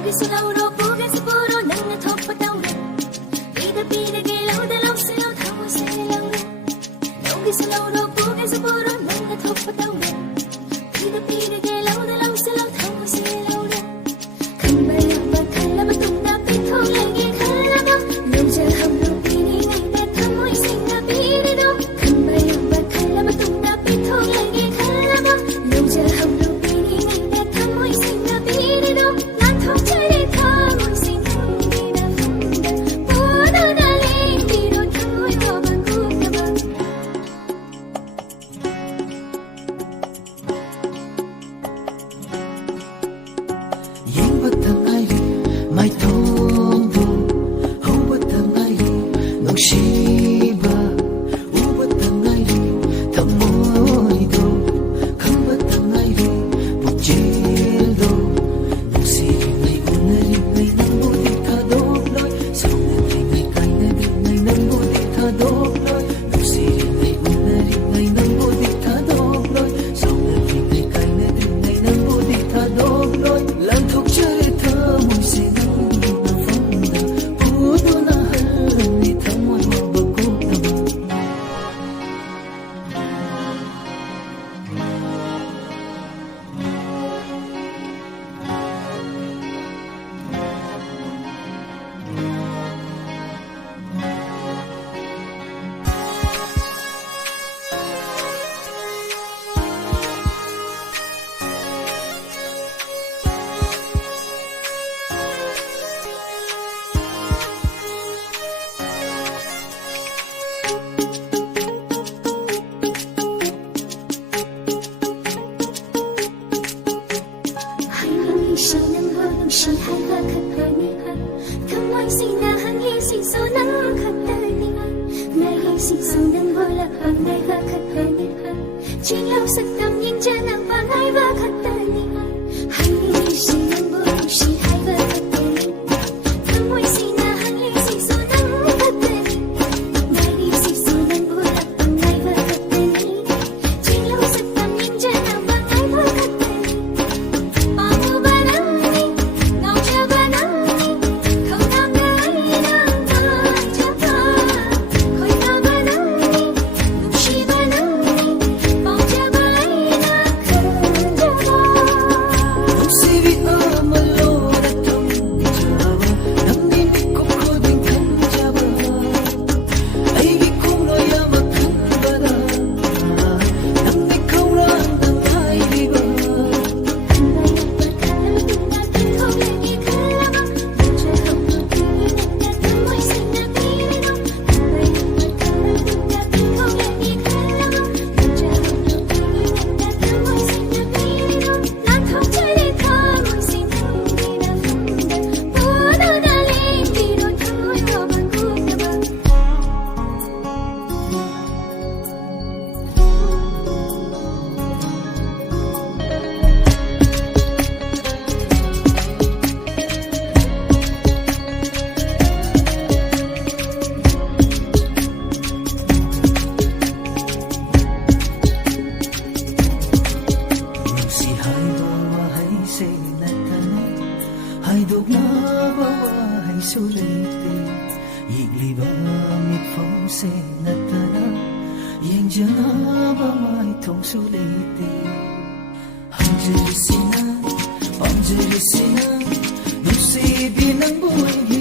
Lougesu Louro Manipuri nangna thoppa tawre pida pida ge lauda lausi lau thamu se laure Lougesu Louro Manipuri nangna thoppa tawre pida pida ge lauda lausi lau thamu se laure khamba lamba khalla matungda pithong lenge khallaba lauja ham lu pini ngai thamoi singa pini do khamba lamba khalla matungda pithong lenge khallaba lauja ham lu pini ngai thamoi singa pini do Pamjiri sina, nusi binang buhay.